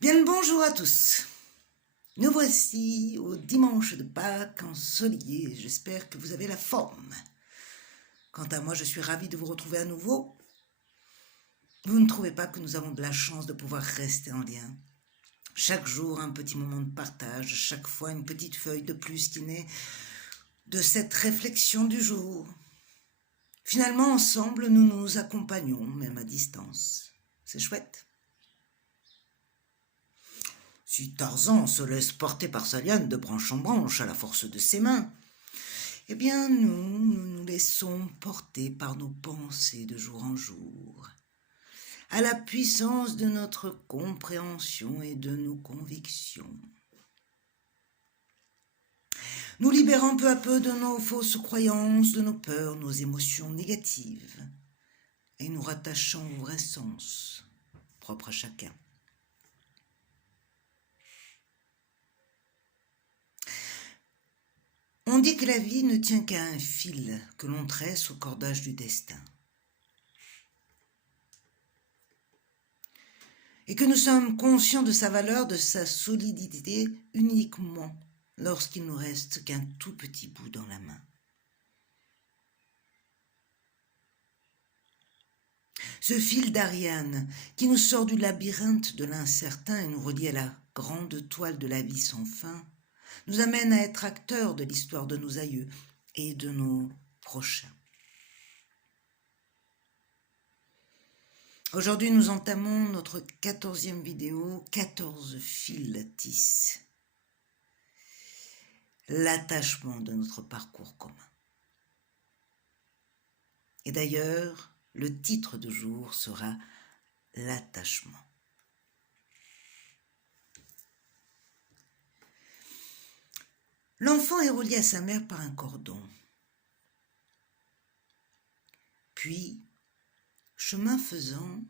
Bien le bonjour à tous. Nous voici au dimanche de Pâques ensoleillé. J'espère que vous avez la forme. Quant à moi, je suis ravie de vous retrouver à nouveau. Vous ne trouvez pas que nous avons de la chance de pouvoir rester en lien? Chaque jour, un petit moment de partage, chaque fois une petite feuille de plus qui naît de cette réflexion du jour. Finalement, ensemble, nous nous accompagnons, même à distance. C'est chouette. Si Tarzan se laisse porter par sa liane de branche en branche à la force de ses mains, eh bien nous laissons porter par nos pensées de jour en jour, à la puissance de notre compréhension et de nos convictions. Nous libérons peu à peu de nos fausses croyances, de nos peurs, nos émotions négatives, et nous rattachons au vrai sens, propre à chacun. On dit que la vie ne tient qu'à un fil que l'on tresse au cordage du destin. Et que nous sommes conscients de sa valeur, de sa solidité uniquement lorsqu'il nous reste qu'un tout petit bout dans la main. Ce fil d'Ariane qui nous sort du labyrinthe de l'incertain et nous relie à la grande toile de la vie sans fin, nous amène à être acteurs de l'histoire de nos aïeux et de nos prochains. Aujourd'hui, nous entamons notre 14e vidéo, 14 fils tissent l'attachement de notre parcours commun. Et d'ailleurs, le titre du jour sera l'attachement. L'enfant est relié à sa mère par un cordon. Puis, chemin faisant,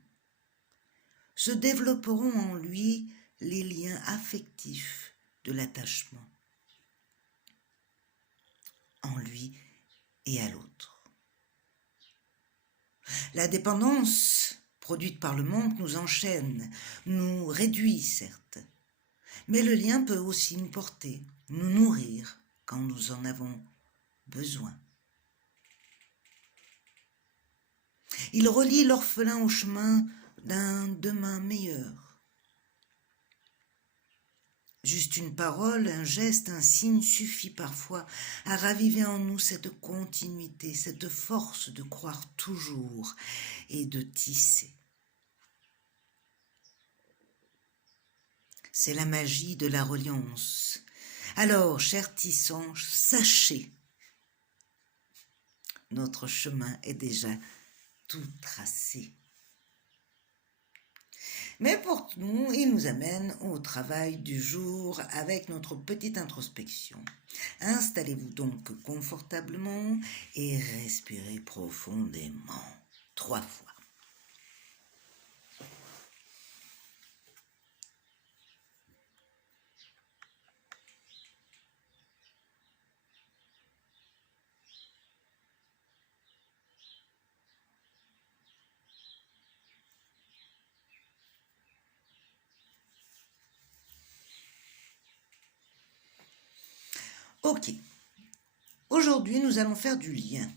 se développeront en lui les liens affectifs de l'attachement, en lui et à l'autre. La dépendance produite par le manque nous enchaîne, nous réduit certes, mais le lien peut aussi nous porter, nous nourrir quand nous en avons besoin. Il relie l'orphelin au chemin d'un demain meilleur. Juste une parole, un geste, un signe suffit parfois à raviver en nous cette continuité, cette force de croire toujours et de tisser. C'est la magie de la reliance. Alors, chers tissants, sachez, notre chemin est déjà tout tracé. Mais pour nous, il nous amène au travail du jour avec notre petite introspection. Installez-vous donc confortablement et respirez profondément 3 fois. Ok, aujourd'hui nous allons faire du lien.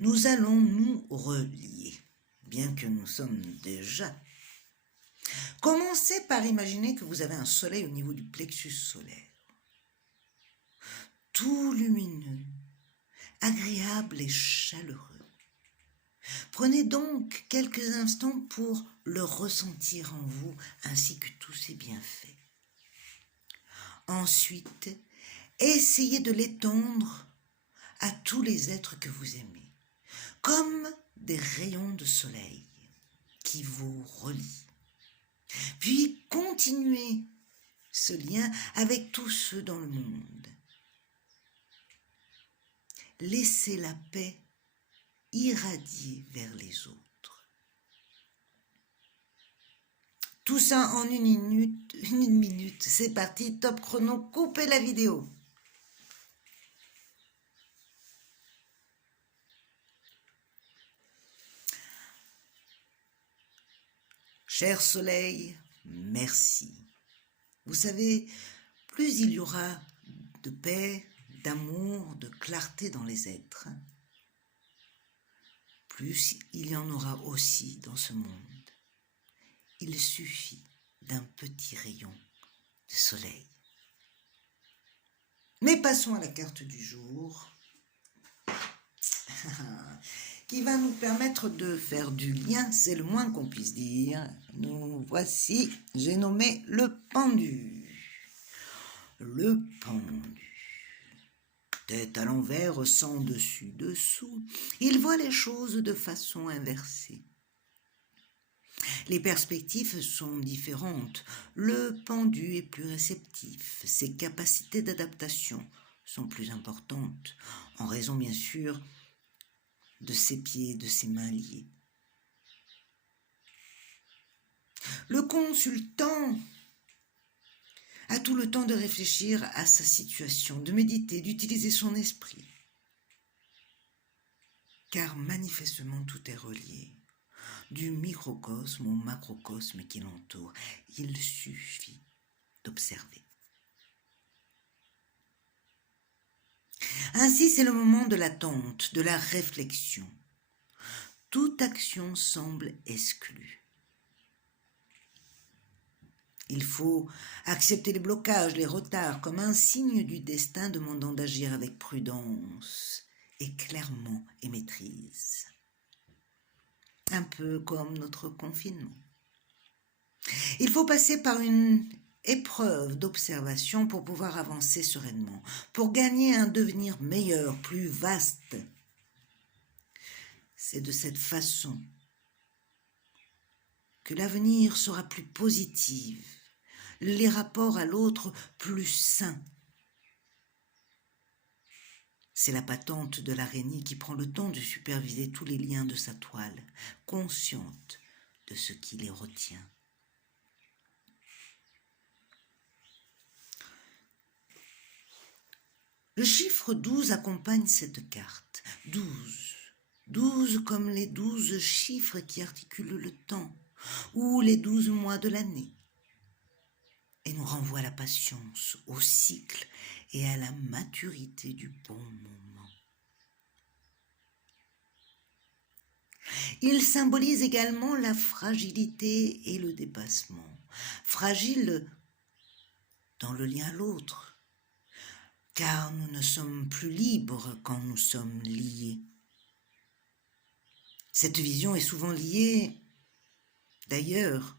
Nous allons nous relier, bien que nous sommes déjà. Commencez par imaginer que vous avez un soleil au niveau du plexus solaire. Tout lumineux, agréable et chaleureux. Prenez donc quelques instants pour le ressentir en vous, ainsi que tous ses bienfaits. Ensuite, essayez de l'étendre à tous les êtres que vous aimez, comme des rayons de soleil qui vous relient. Puis continuez ce lien avec tous ceux dans le monde. Laissez la paix irradier vers les autres. Tout ça en une minute, c'est parti, top chrono, coupez la vidéo. Cher soleil, merci. Vous savez, plus il y aura de paix, d'amour, de clarté dans les êtres, plus il y en aura aussi dans ce monde. Il suffit d'un petit rayon de soleil. Mais passons à la carte du jour, qui va nous permettre de faire du lien, c'est le moins qu'on puisse dire. Nous voici, j'ai nommé le pendu. Le pendu. Tête à l'envers, sans dessus-dessous, il voit les choses de façon inversée. Les perspectives sont différentes. Le pendu est plus réceptif. Ses capacités d'adaptation sont plus importantes, en raison bien sûr de ses pieds et de ses mains liés. Le consultant a tout le temps de réfléchir à sa situation, de méditer, d'utiliser son esprit. Car manifestement tout est relié, du microcosme au macrocosme qui l'entoure. Il suffit d'observer. Ainsi, c'est le moment de l'attente, de la réflexion. Toute action semble exclue. Il faut accepter les blocages, les retards, comme un signe du destin demandant d'agir avec prudence et clairement et maîtrise. Un peu comme notre confinement. Il faut passer par une épreuve d'observation pour pouvoir avancer sereinement, pour gagner un devenir meilleur, plus vaste. C'est de cette façon que l'avenir sera plus positif, les rapports à l'autre plus sains. C'est la patente de l'araignée qui prend le temps de superviser tous les liens de sa toile, consciente de ce qui les retient. Le chiffre 12 accompagne cette carte. 12. 12 comme les 12 chiffres qui articulent le temps, ou les 12 mois de l'année, et nous renvoie à la patience, au cycle et à la maturité du bon moment. Il symbolise également la fragilité et le dépassement. Fragile dans le lien à l'autre, car nous ne sommes plus libres quand nous sommes liés. Cette vision est souvent liée, d'ailleurs,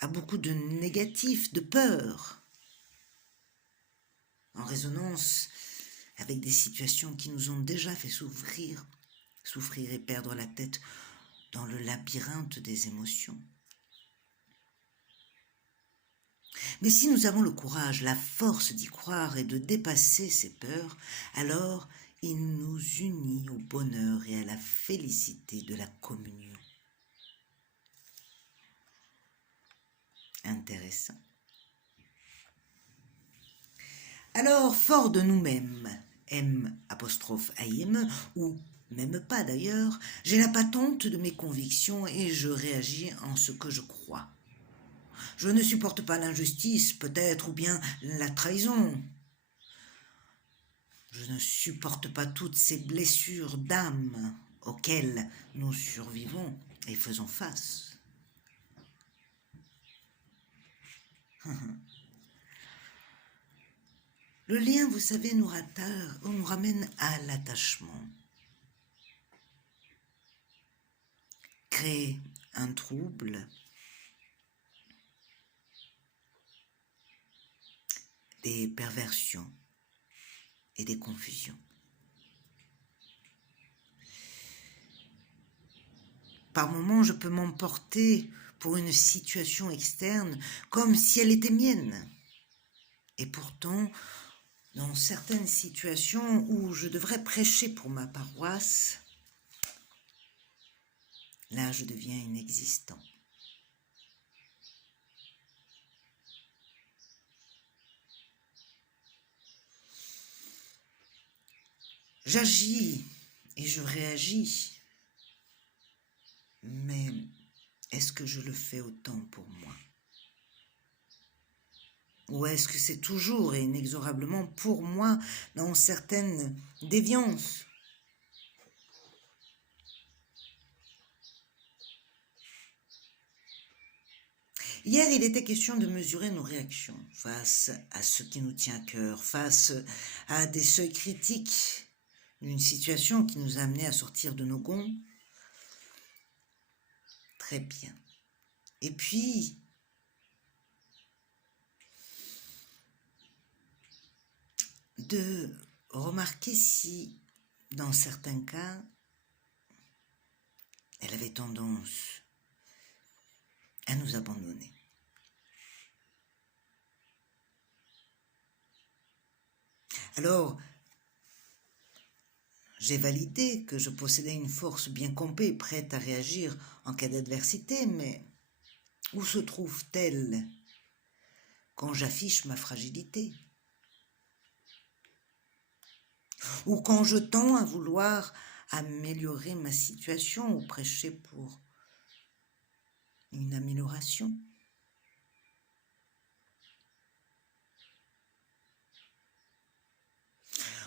à beaucoup de négatifs, de peur, en résonance avec des situations qui nous ont déjà fait souffrir et perdre la tête dans le labyrinthe des émotions. Mais si nous avons le courage, la force d'y croire et de dépasser ces peurs, alors il nous unit au bonheur et à la félicité de la communion. Intéressant. Alors, fort de nous-mêmes, M''AIME, ou même pas d'ailleurs, j'ai la patente de mes convictions et je réagis en ce que je crois. Je ne supporte pas l'injustice, peut-être, ou bien la trahison. Je ne supporte pas toutes ces blessures d'âme auxquelles nous survivons et faisons face. Le lien, vous savez, nous ramène à l'attachement. Crée un trouble, des perversions et des confusions. Par moments, je peux m'emporter pour une situation externe comme si elle était mienne. Et pourtant, dans certaines situations où je devrais prêcher pour ma paroisse, là, je deviens inexistant. J'agis et je réagis, mais est-ce que je le fais autant pour moi ? Ou est-ce que c'est toujours et inexorablement pour moi dans certaines déviances? Hier, il était question de mesurer nos réactions face à ce qui nous tient à cœur, face à des seuils critiques d'une situation qui nous a amenés à sortir de nos gonds. Très bien. Et puis, de remarquer si, dans certains cas, elle avait tendance à nous abandonner. Alors, j'ai validé que je possédais une force bien campée, prête à réagir en cas d'adversité, mais où se trouve-t-elle quand j'affiche ma fragilité? Ou quand je tends à vouloir améliorer ma situation ou prêcher pour une amélioration?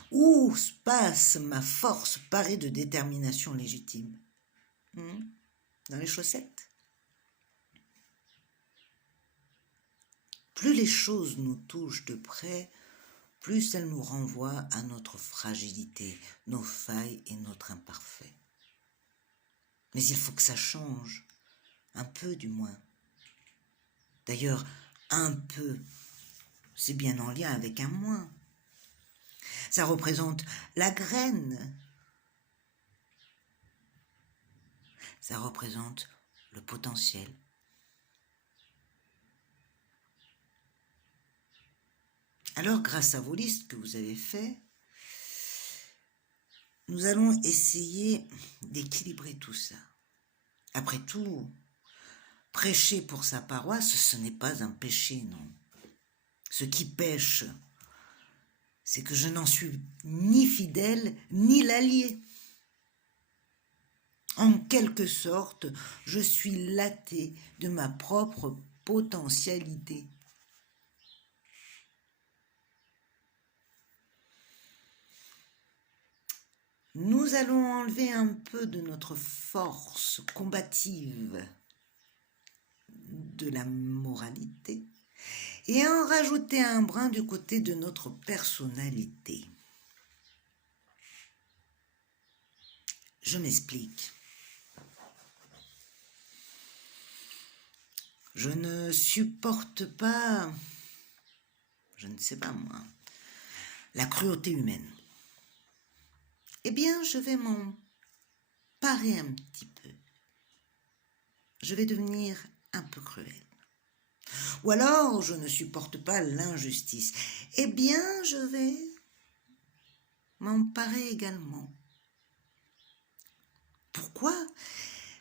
Où se passe ma force parée de détermination légitime? Dans les chaussettes? Plus les choses nous touchent de près, plus elles nous renvoient à notre fragilité, nos failles et notre imparfait. Mais il faut que ça change, un peu du moins. D'ailleurs, un peu, c'est bien en lien avec un moins. Ça représente la graine. Ça représente le potentiel. Alors, grâce à vos listes que vous avez faites, nous allons essayer d'équilibrer tout ça. Après tout, prêcher pour sa paroisse, ce n'est pas un péché, non. Ce qui pêche, c'est que je n'en suis ni fidèle, ni l'allié. En quelque sorte, je suis laté de ma propre potentialité. Nous allons enlever un peu de notre force combative de la moralité et en rajouter un brin du côté de notre personnalité. Je m'explique. Je ne supporte pas, je ne sais pas moi, la cruauté humaine. Eh bien, je vais m'en parer un petit peu. Je vais devenir un peu cruel. Ou alors, je ne supporte pas l'injustice. Eh bien, je vais m'en parer également. Pourquoi?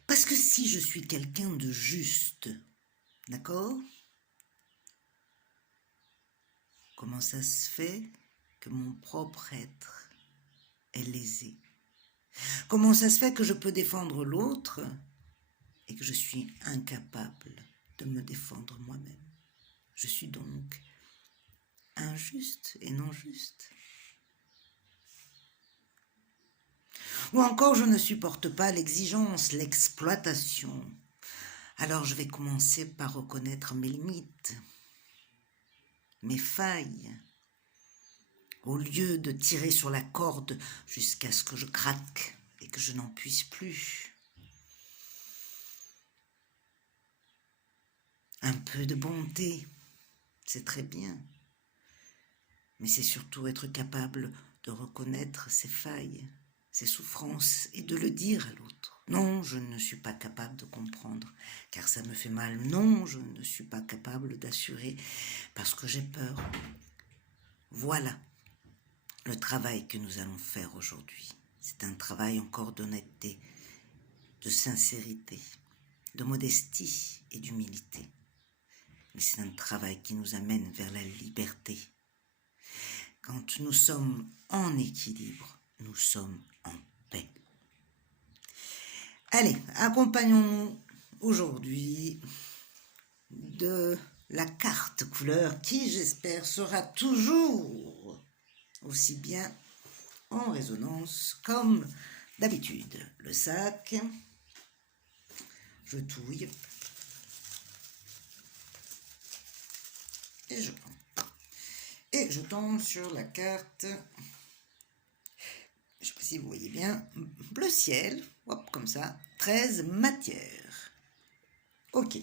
Parce que si je suis quelqu'un de juste, d'accord? Comment ça se fait que mon propre être est lésé? Comment ça se fait que je peux défendre l'autre et que je suis incapable de me défendre moi-même? Je suis donc injuste et non juste. Ou encore, je ne supporte pas l'exigence, l'exploitation. Alors je vais commencer par reconnaître mes limites, mes failles, au lieu de tirer sur la corde jusqu'à ce que je craque et que je n'en puisse plus. Un peu de bonté, c'est très bien, mais c'est surtout être capable de reconnaître ses failles, ses souffrances et de le dire à l'autre. Non, je ne suis pas capable de comprendre, car ça me fait mal. Non, je ne suis pas capable d'assurer, parce que j'ai peur. Voilà le travail que nous allons faire aujourd'hui. C'est un travail encore d'honnêteté, de sincérité, de modestie et d'humilité. Mais c'est un travail qui nous amène vers la liberté. Quand nous sommes en équilibre, nous sommes en paix. Allez, accompagnons-nous aujourd'hui de la carte couleur qui, j'espère, sera toujours aussi bien en résonance comme d'habitude. Le sac, je touille et je prends. Et je tombe sur la carte, je ne sais pas si vous voyez bien, bleu ciel, hop, comme ça, 13 matières. Ok.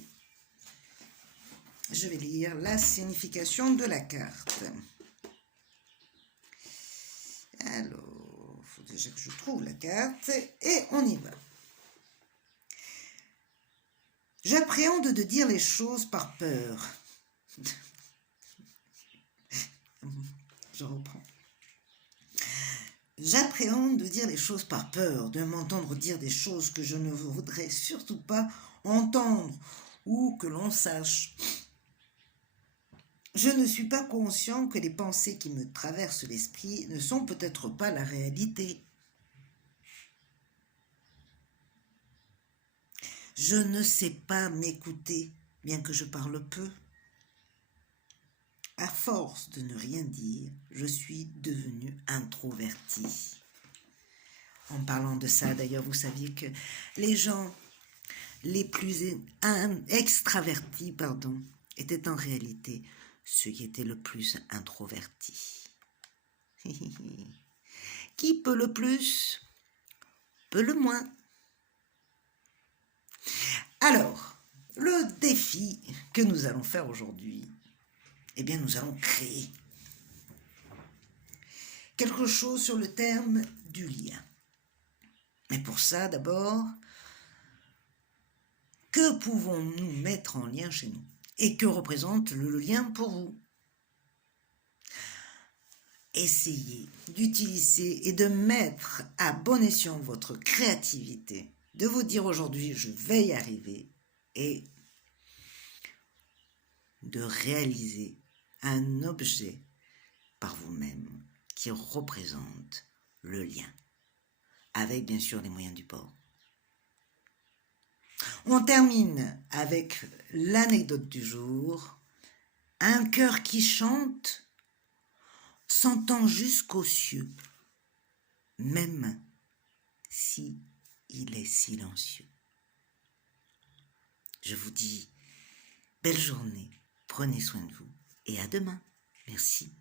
Je vais lire la signification de la carte. Alors, il faut déjà que je trouve la carte et on y va. J'appréhende de dire les choses par peur. Je reprends. J'appréhende de dire les choses par peur, de m'entendre dire des choses que je ne voudrais surtout pas entendre ou que l'on sache. Je ne suis pas conscient que les pensées qui me traversent l'esprit ne sont peut-être pas la réalité. Je ne sais pas m'écouter, bien que je parle peu. À force de ne rien dire, je suis devenue introvertie. En parlant de ça, d'ailleurs, vous saviez que les gens les plus extravertis, étaient en réalité ceux qui étaient le plus introvertis. Qui peut le plus, peut le moins. Alors, le défi que nous allons faire aujourd'hui, eh bien, nous allons créer quelque chose sur le terme du lien. Mais pour ça, d'abord, que pouvons-nous mettre en lien chez nous? Et que représente le lien pour vous? Essayez d'utiliser et de mettre à bon escient votre créativité, de vous dire aujourd'hui, je vais y arriver, et de réaliser un objet par vous-même qui représente le lien, avec bien sûr les moyens du bord. On termine avec l'anecdote du jour. Un cœur qui chante s'entend jusqu'aux cieux, même si il est silencieux. Je vous dis belle journée, prenez soin de vous et à demain. Merci.